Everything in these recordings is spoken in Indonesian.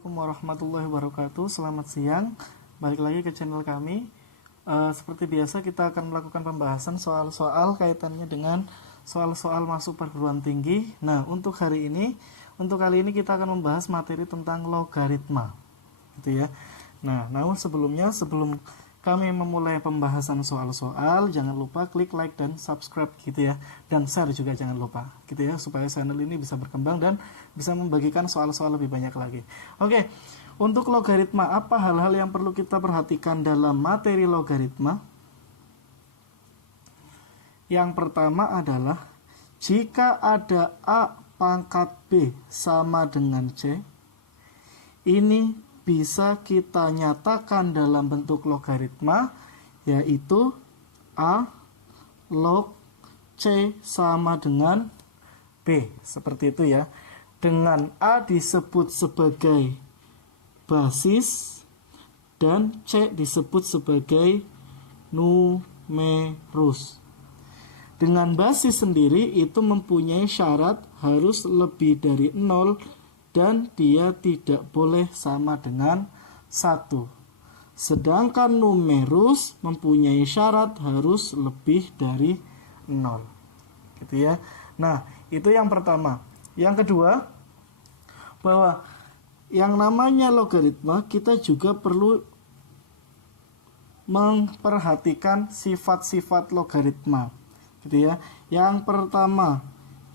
Assalamualaikum warahmatullahi wabarakatuh. Selamat siang. Balik lagi ke channel kami. Seperti biasa kita akan melakukan pembahasan soal-soal kaitannya dengan soal-soal masuk perguruan tinggi. Nah, untuk kali ini kita akan membahas materi tentang logaritma, gitu ya. Nah, namun sebelum kami memulai pembahasan soal-soal, jangan lupa klik like dan subscribe gitu ya, dan share juga jangan lupa gitu ya, supaya channel ini bisa berkembang dan bisa membagikan soal-soal lebih banyak lagi. Oke, untuk logaritma, apa hal-hal yang perlu kita perhatikan dalam materi logaritma? Yang pertama adalah jika ada A pangkat B sama dengan C, ini bisa kita nyatakan dalam bentuk logaritma, yaitu A log C sama dengan B, seperti itu ya. Dengan A disebut sebagai basis dan C disebut sebagai numerus. Dengan basis sendiri itu mempunyai syarat harus lebih dari 0 dan dia tidak boleh sama dengan 1. Sedangkan numerus mempunyai syarat harus lebih dari 0. Gitu ya. Nah, itu yang pertama. Yang kedua, bahwa yang namanya logaritma kita juga perlu memperhatikan sifat-sifat logaritma. Gitu ya. Yang pertama,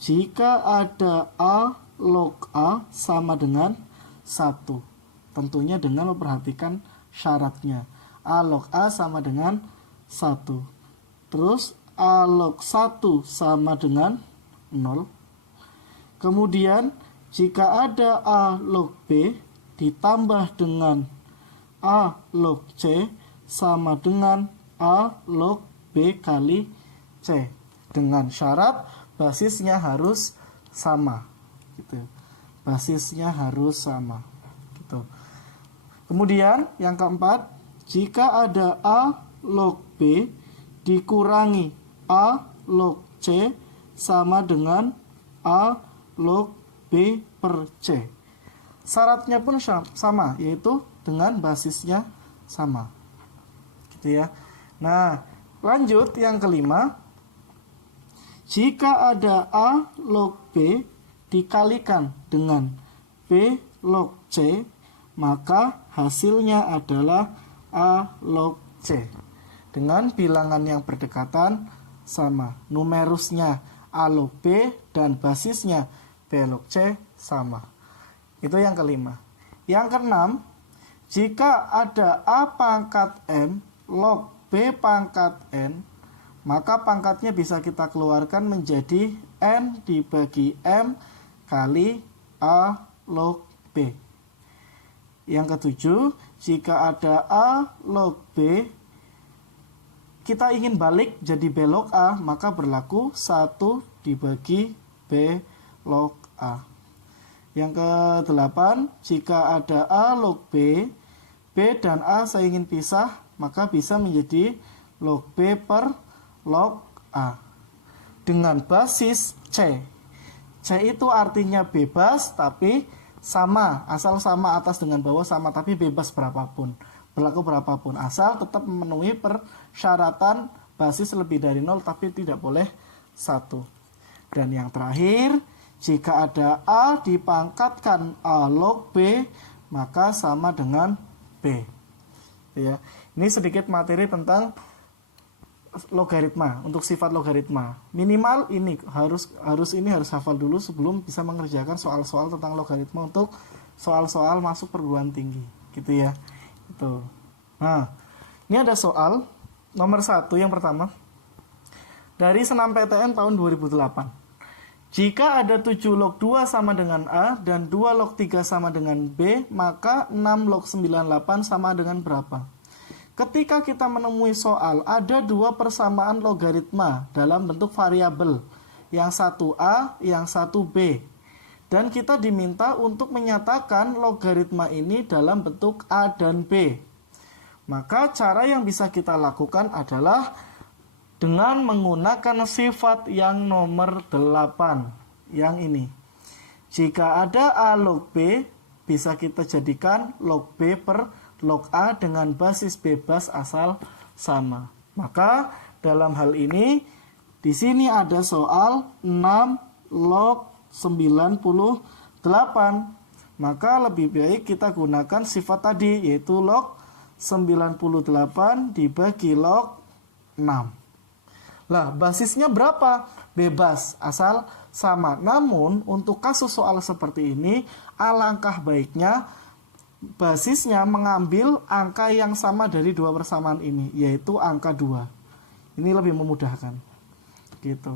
jika ada A log A sama dengan 1. Tentunya dengan memperhatikan syaratnya. A log A sama dengan 1. Terus A log 1 sama dengan 0. Kemudian jika ada A log B ditambah dengan A log C sama dengan A log B kali C. Dengan syarat basisnya harus sama. Gitu. Basisnya harus sama. Gitu. Kemudian yang keempat, jika ada A log B dikurangi A log C sama dengan A log B per C. Syaratnya pun sama, yaitu dengan basisnya sama. Gitu ya. Nah, lanjut yang kelima, jika ada A log B dikalikan dengan B log C, maka hasilnya adalah A log C. Dengan bilangan yang berdekatan sama. Numerusnya A log B dan basisnya B log C sama. Itu yang kelima. Yang keenam, jika ada A pangkat M log B pangkat N, maka pangkatnya bisa kita keluarkan menjadi N dibagi M kali A log B. Yang ketujuh, jika ada A log B, kita ingin balik jadi B log A, maka berlaku 1 dibagi B log A. Yang kedelapan, jika ada A log B, B dan A saya ingin pisah, maka bisa menjadi log B per log A. Dengan basis C. C itu artinya bebas, tapi sama, asal sama atas dengan bawah sama, tapi bebas berapapun, berlaku berapapun, asal tetap memenuhi persyaratan basis lebih dari 0 tapi tidak boleh 1. Dan yang terakhir, jika ada A dipangkatkan A log B, maka sama dengan B. Ya, ini sedikit materi tentang logaritma, untuk sifat logaritma. Minimal ini harus hafal dulu sebelum bisa mengerjakan soal-soal tentang logaritma untuk soal-soal masuk perguruan tinggi, gitu ya. Itu. Nah, ini ada soal nomor 1 yang pertama dari Senam PTN tahun 2008. Jika ada 7 log 2 sama dengan A dan 2 log 3 sama dengan B, maka 6 log 98 sama dengan berapa? Ketika kita menemui soal, ada 2 persamaan logaritma dalam bentuk variabel. Yang satu A, yang satu B. Dan kita diminta untuk menyatakan logaritma ini dalam bentuk A dan B. Maka cara yang bisa kita lakukan adalah dengan menggunakan sifat yang nomor 8. Yang ini. Jika ada A log B bisa kita jadikan log B per log A dengan basis bebas asal sama. Maka dalam hal ini di sini ada soal 6 log 98. Maka lebih baik kita gunakan sifat tadi, yaitu log 98 dibagi log 6. Lah, basisnya berapa? Bebas, asal sama. Namun, untuk kasus soal seperti ini, alangkah baiknya basisnya mengambil angka yang sama dari dua persamaan ini, yaitu angka 2. Ini lebih memudahkan. Gitu.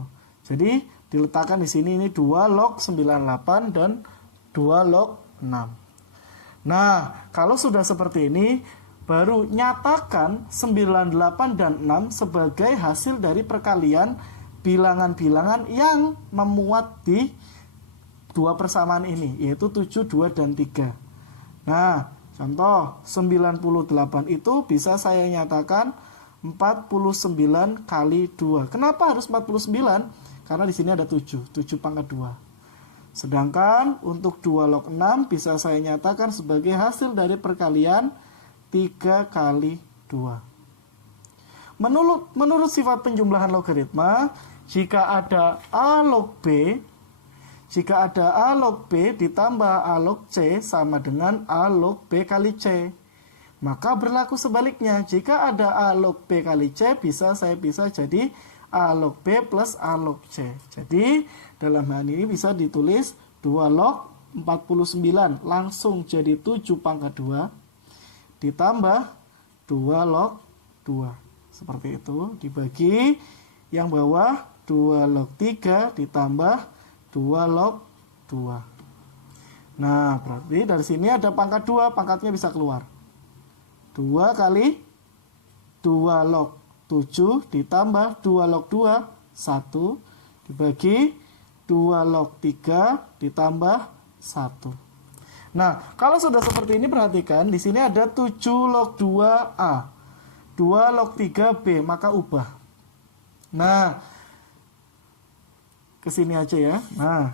Jadi, diletakkan di sini ini 2 log 98 dan 2 log 6. Nah, kalau sudah seperti ini, baru nyatakan 98 dan 6 sebagai hasil dari perkalian bilangan-bilangan yang memuat di dua persamaan ini, yaitu 7, 2, dan 3. Nah, contoh 98 itu bisa saya nyatakan 49 kali 2. Kenapa harus 49? Karena di sini ada 7 pangkat 2. Sedangkan untuk 2 log 6 bisa saya nyatakan sebagai hasil dari perkalian 3 kali 2. Menurut sifat penjumlahan logaritma, jika ada A log B ditambah A log C sama dengan A log B kali C. Maka berlaku sebaliknya, jika ada A log B kali C, saya bisa jadi A log B plus A log C. Jadi, dalam hal ini bisa ditulis 2 log 49 langsung jadi 7 pangkat 2 ditambah 2 log 2. Seperti itu, dibagi yang bawah 2 log 3 ditambah 2 log 2. Nah, berarti dari sini ada pangkat 2, pangkatnya bisa keluar. 2 kali 2 log 7 ditambah 2 log 2, 1, dibagi 2 log 3 ditambah 1. Nah, kalau sudah seperti ini, perhatikan di sini ada 7 log 2A, 2 log 3B, maka ubah. Nah, ke sini aja ya. Nah,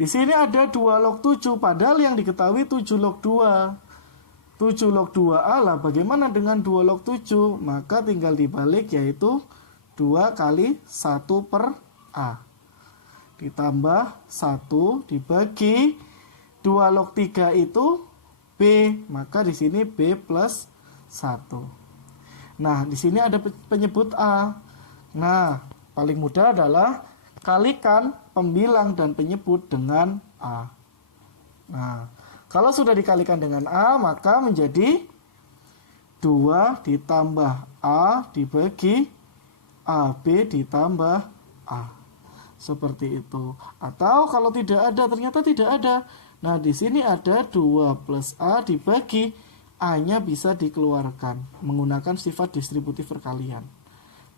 di sini ada 2 log 7, padahal yang diketahui 7 log 2. 7 log 2A lah, bagaimana dengan 2 log 7? Maka tinggal dibalik, yaitu 2 kali 1 per A. Ditambah 1 dibagi 2 log 3 itu B, maka di sini B plus 1. Nah, di sini ada penyebut A. Nah, paling mudah adalah kalikan pembilang dan penyebut dengan A. Nah, kalau sudah dikalikan dengan A, maka menjadi 2 ditambah A dibagi AB ditambah A. Seperti itu. Atau kalau tidak ada, ternyata tidak ada. Nah, di sini ada 2 plus A dibagi A-nya bisa dikeluarkan menggunakan sifat distributif perkalian.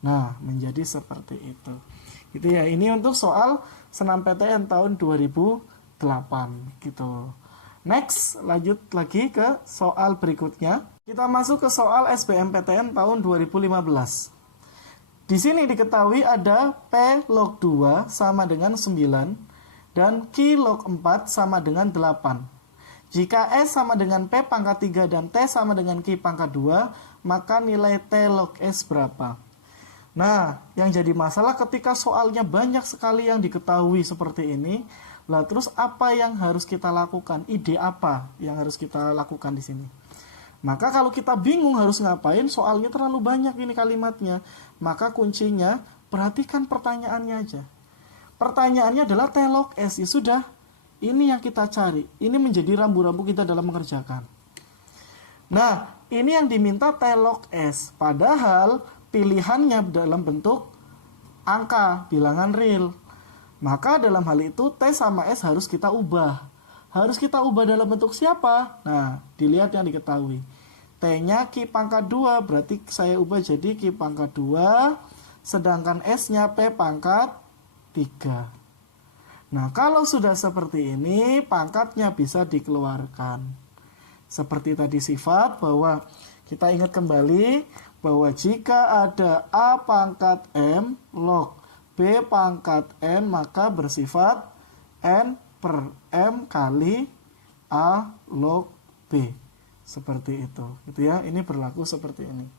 Nah, menjadi seperti itu. Gitu ya. Ini untuk soal senam PTN tahun 2008 gitu. Next, lanjut lagi ke soal berikutnya. Kita masuk ke soal SBMPTN tahun 2015. Di sini diketahui ada P log 2 sama dengan 9 dan Q log 4 sama dengan 8. Jika S sama dengan P pangkat 3 dan T sama dengan Q pangkat 2, maka nilai T log S berapa? Nah, yang jadi masalah ketika soalnya banyak sekali yang diketahui seperti ini, lah terus apa yang harus kita lakukan? Ide apa yang harus kita lakukan di sini? Maka kalau kita bingung harus ngapain, soalnya terlalu banyak ini kalimatnya, maka kuncinya perhatikan pertanyaannya aja. Pertanyaannya adalah T log S, ya sudah, ini yang kita cari. Ini menjadi rambu-rambu kita dalam mengerjakan. Nah, ini yang diminta T log S, padahal pilihannya dalam bentuk angka, bilangan real. Maka dalam hal itu T sama S harus kita ubah. Harus kita ubah dalam bentuk siapa? Nah, dilihat yang diketahui. T-nya Q pangkat 2, berarti saya ubah jadi Q pangkat 2, sedangkan S-nya P pangkat 3. Nah, kalau sudah seperti ini, pangkatnya bisa dikeluarkan. Seperti tadi sifat, bahwa kita ingat kembali, bahwa jika ada A pangkat M log B pangkat N, maka bersifat N per M kali A log B. Seperti itu, gitu ya. Ini berlaku seperti ini.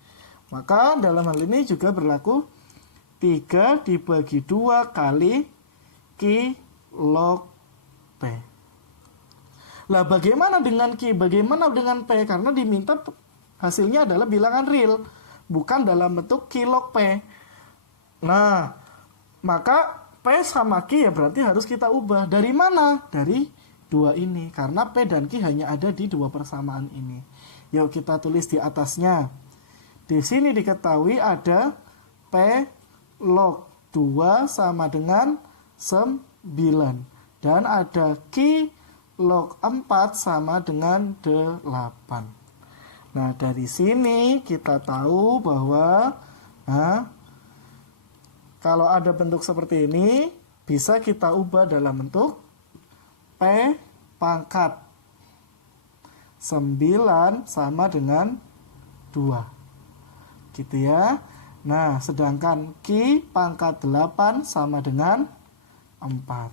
Maka dalam hal ini juga berlaku 3 dibagi 2 kali Q log P. Lah bagaimana dengan Q? Bagaimana dengan P? Karena diminta hasilnya adalah bilangan real, bukan dalam bentuk Q log P. Nah, maka P sama Q ya berarti harus kita ubah. Dari mana? Dari dua ini. Karena P dan Q hanya ada di dua persamaan ini. Yuk kita tulis di atasnya. Di sini diketahui ada P log 2 sama dengan 9. Dan ada Q log 4 sama dengan 8. Nah, dari sini kita tahu bahwa kalau ada bentuk seperti ini, bisa kita ubah dalam bentuk P pangkat 9 sama dengan 2. Gitu ya. Nah, sedangkan Q pangkat 8 sama dengan 4.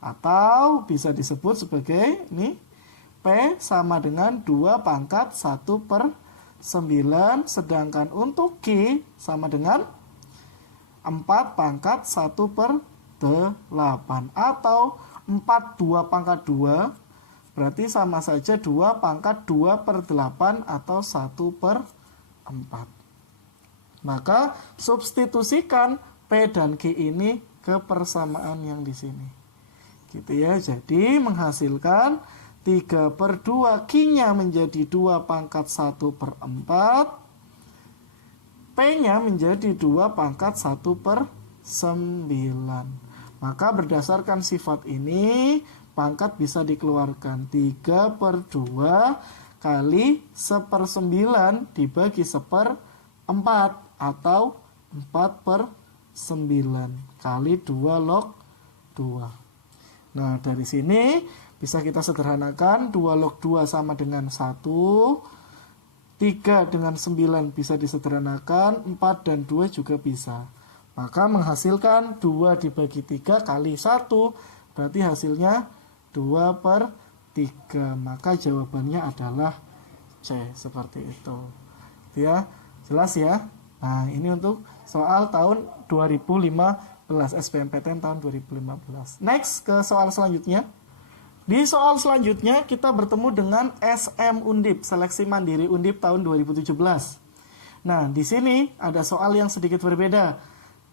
Atau bisa disebut sebagai ini P sama dengan 2 pangkat 1 per 9. Sedangkan untuk Q sama dengan 4 pangkat 1 per 8. Atau 4 2 pangkat 2. Berarti sama saja 2 pangkat 2 per 8 atau 1 per 4. Maka substitusikan P dan Q ini ke persamaan yang di sini. Gitu ya. Jadi menghasilkan 3 per 2 Q-nya menjadi 2 pangkat 1 per 4. P-nya menjadi 2 pangkat 1 per 9. Maka berdasarkan sifat ini, pangkat bisa dikeluarkan. 3 per 2 kali 1/9 dibagi 1/4. Atau 4 per 9 kali 2 log 2. Nah, dari sini bisa kita sederhanakan. 2 log 2 sama dengan 1. 3 dengan 9 bisa disederhanakan. 4 dan 2 juga bisa. Maka menghasilkan 2 dibagi 3 kali 1. Berarti hasilnya 2 per 3. Maka jawabannya adalah C. Seperti itu. Ya, jelas ya. Nah, ini untuk soal tahun 2015, SBMPTN tahun 2015. Next ke soal selanjutnya. Di soal selanjutnya kita bertemu dengan SM Undip, Seleksi Mandiri Undip tahun 2017. Nah, di sini ada soal yang sedikit berbeda.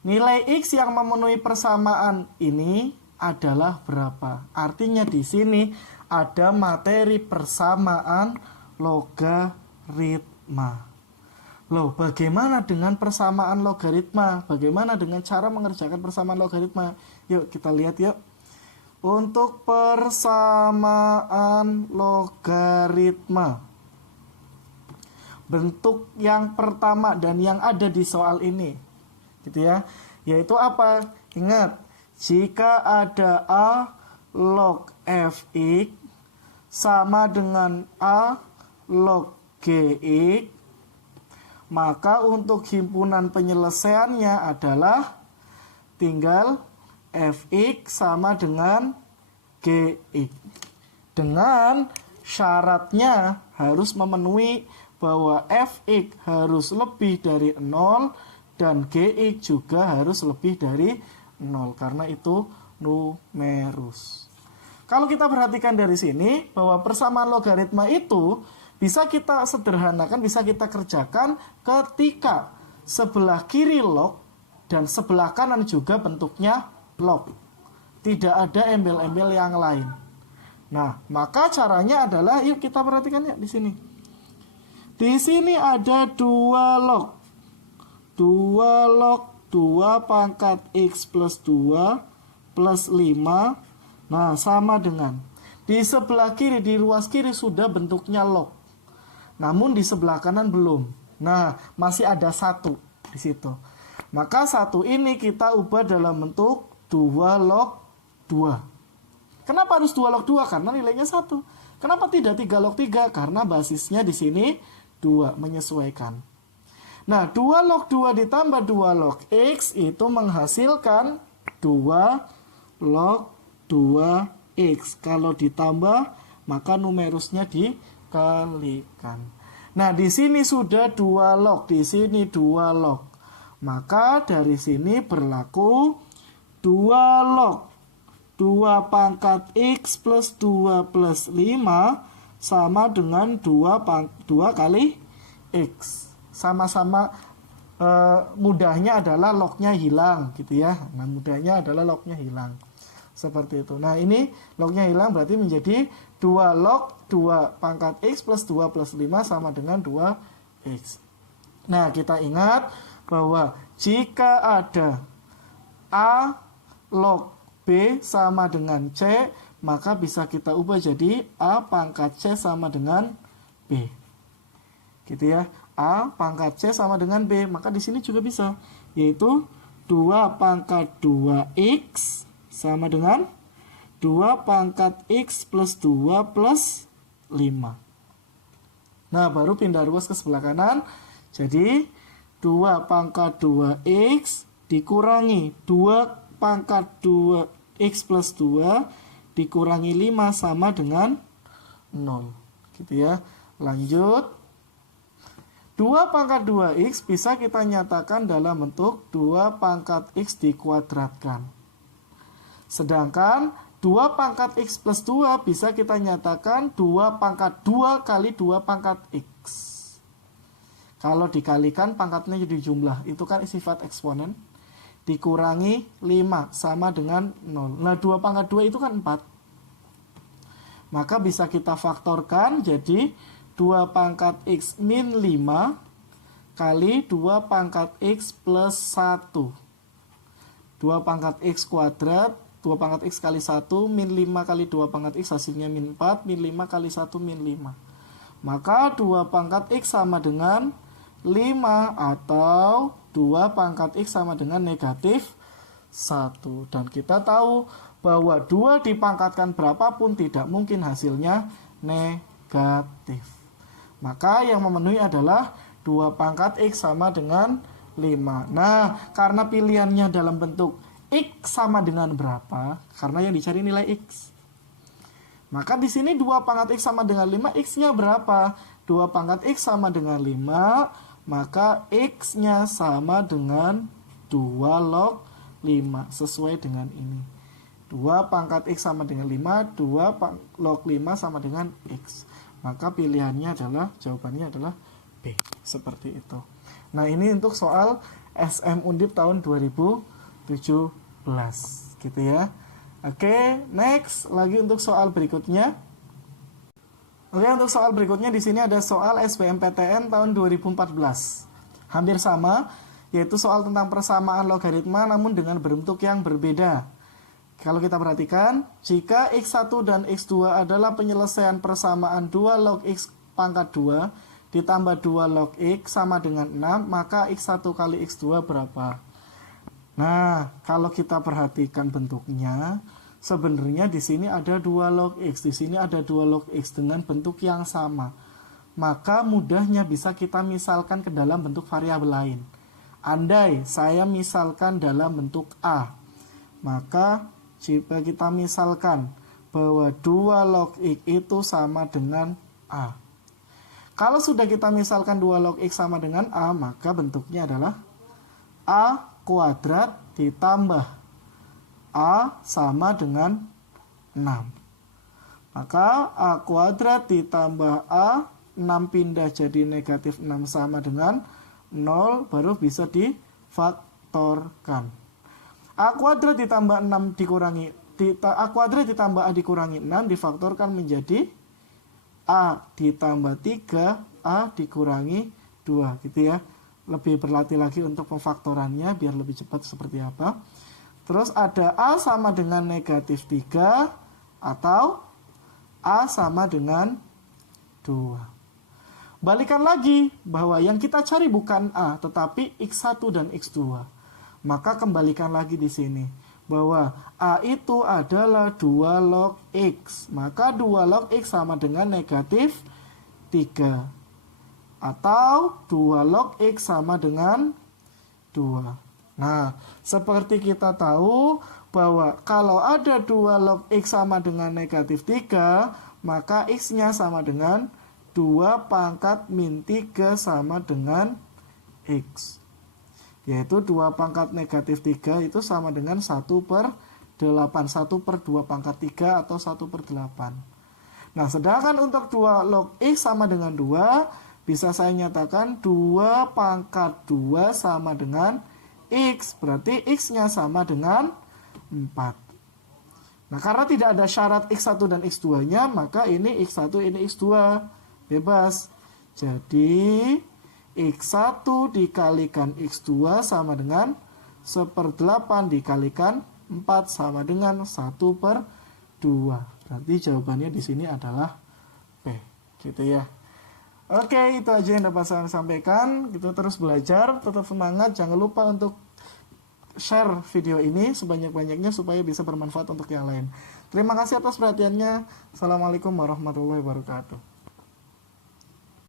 Nilai X yang memenuhi persamaan ini adalah berapa? Artinya di sini ada materi persamaan logaritma. Loh, bagaimana dengan persamaan logaritma? Bagaimana dengan cara mengerjakan persamaan logaritma? Yuk kita lihat yuk. Untuk persamaan logaritma, bentuk yang pertama dan yang ada di soal ini, gitu ya, yaitu apa? Ingat, jika ada A log Fx sama dengan A log Gx, maka untuk himpunan penyelesaiannya adalah tinggal Fx sama dengan Gx. Dengan syaratnya harus memenuhi bahwa Fx harus lebih dari 0 dan Gx juga harus lebih dari 0. Karena itu numerus. Kalau kita perhatikan dari sini bahwa persamaan logaritma itu bisa kita sederhanakan, bisa kita kerjakan ketika sebelah kiri log dan sebelah kanan juga bentuknya log. Tidak ada embel-embel yang lain. Nah, maka caranya adalah, yuk kita perhatikan ya di sini. Di sini ada 2 log. 2 log 2 pangkat X plus 2 plus 5. Nah, sama dengan. Di sebelah kiri, di ruas kiri sudah bentuknya log. Namun di sebelah kanan belum. Nah, masih ada 1 di situ. Maka 1 ini kita ubah dalam bentuk 2 log 2. Kenapa harus 2 log 2? Karena nilainya 1. Kenapa tidak 3 log 3? Karena basisnya di sini 2, menyesuaikan. Nah, 2 log 2 ditambah 2 log X itu menghasilkan 2 log 2 X. Kalau ditambah, maka numerusnya dikalikan. Nah, di sini sudah 2 log, di sini 2 log. Maka dari sini berlaku 2 log 2 pangkat X plus 2 plus 5 sama dengan 2 kali X. Sama-sama mudahnya adalah lognya hilang gitu ya. Nah, mudahnya adalah lognya hilang. Seperti itu. Nah, ini lognya hilang berarti menjadi 2 log 2 pangkat X plus 2 plus 5 sama dengan 2X. Nah, kita ingat bahwa jika ada A log B sama dengan C, maka bisa kita ubah jadi A pangkat C sama dengan B. Gitu ya. A pangkat C sama dengan B. Maka di sini juga bisa, yaitu 2 pangkat 2X sama dengan 2 pangkat X plus 2 plus 5. Nah, baru pindah ruas ke sebelah kanan. Jadi 2 pangkat 2X dikurangi 2 pangkat 2X plus 2 dikurangi 5 sama dengan 0. Gitu ya. Lanjut. 2 pangkat 2X bisa kita nyatakan dalam bentuk 2 pangkat X dikuadratkan. Sedangkan 2 pangkat X plus 2 bisa kita nyatakan 2 pangkat 2 kali 2 pangkat X. Kalau dikalikan pangkatnya jadi jumlah. Itu kan sifat eksponen. Dikurangi 5 sama dengan 0. Nah, 2 pangkat 2 itu kan 4. Maka bisa kita faktorkan jadi 2 pangkat X min 5 kali 2 pangkat X plus 1. 2 pangkat X kuadrat, 2 pangkat X kali 1, min 5 kali 2 pangkat X hasilnya min 4, min 5 kali 1 min 5. Maka 2 pangkat X sama dengan 5 atau 2 pangkat X sama dengan negatif 1. Dan kita tahu bahwa 2 dipangkatkan berapapun tidak mungkin hasilnya negatif. Maka yang memenuhi adalah 2 pangkat X sama dengan 5. Nah, karena pilihannya dalam bentuk X sama dengan berapa? Karena yang dicari nilai X. Maka di sini 2 pangkat X sama dengan 5, X-nya berapa? 2 pangkat X sama dengan 5, maka X-nya sama dengan 2 log 5, sesuai dengan ini. 2 pangkat X sama dengan 5, 2 log 5 sama dengan X. Maka pilihannya adalah, jawabannya adalah B. Seperti itu. Nah, ini untuk soal SM Undip tahun 2017. Gitu ya. Oke, next. Lagi untuk soal berikutnya. Oke, untuk soal berikutnya di sini ada soal SBMPTN tahun 2014. Hampir sama, yaitu soal tentang persamaan logaritma namun dengan bentuk yang berbeda. Kalau kita perhatikan, jika X1 dan X2 adalah penyelesaian persamaan 2 log X pangkat 2 ditambah 2 log X sama dengan 6, maka X1 kali X2 berapa? Nah, kalau kita perhatikan bentuknya, sebenarnya di sini ada 2 log X, di sini ada 2 log X dengan bentuk yang sama. Maka mudahnya bisa kita misalkan ke dalam bentuk variabel lain. Andai saya misalkan dalam bentuk A, maka jika kita misalkan bahwa 2 log X itu sama dengan A. Kalau sudah kita misalkan 2 log X sama dengan A, maka bentuknya adalah A kuadrat ditambah A sama dengan 6. Maka A kuadrat ditambah A, 6 pindah jadi negatif 6 sama dengan 0, baru bisa difaktorkan. A kuadrat ditambah 6 dikurangi A kuadrat ditambah A dikurangi 6 difaktorkan menjadi A ditambah 3 A dikurangi 2 gitu ya. Lebih berlatih lagi untuk pemfaktorannya biar lebih cepat seperti apa. Terus ada A sama dengan negatif 3 atau A sama dengan 2. Balikan lagi bahwa yang kita cari bukan A tetapi X1 dan X2. Maka kembalikan lagi di sini bahwa A itu adalah 2 log X. Maka 2 log X sama dengan negatif 3. Atau 2 log X sama dengan 2. Nah, seperti kita tahu bahwa kalau ada 2 log X sama dengan negatif 3, maka X-nya sama dengan 2 pangkat min 3 sama dengan X. Yaitu 2 pangkat negatif 3 itu sama dengan 1/8. 1/2 pangkat 3 atau 1/8. Nah, sedangkan untuk 2 log X sama dengan 2, bisa saya nyatakan 2 pangkat 2 sama dengan X. Berarti X-nya sama dengan 4. Nah, karena tidak ada syarat X1 dan X2-nya, maka ini X1, ini X2. Bebas. Jadi, X1 dikalikan X2 sama dengan 1/8 dikalikan 4 sama dengan 1/2. Berarti jawabannya di sini adalah P. Gitu ya. Oke, itu aja yang dapat saya sampaikan. Kita terus belajar, tetap semangat. Jangan lupa untuk share video ini sebanyak-banyaknya supaya bisa bermanfaat untuk yang lain. Terima kasih atas perhatiannya. Assalamualaikum warahmatullahi wabarakatuh.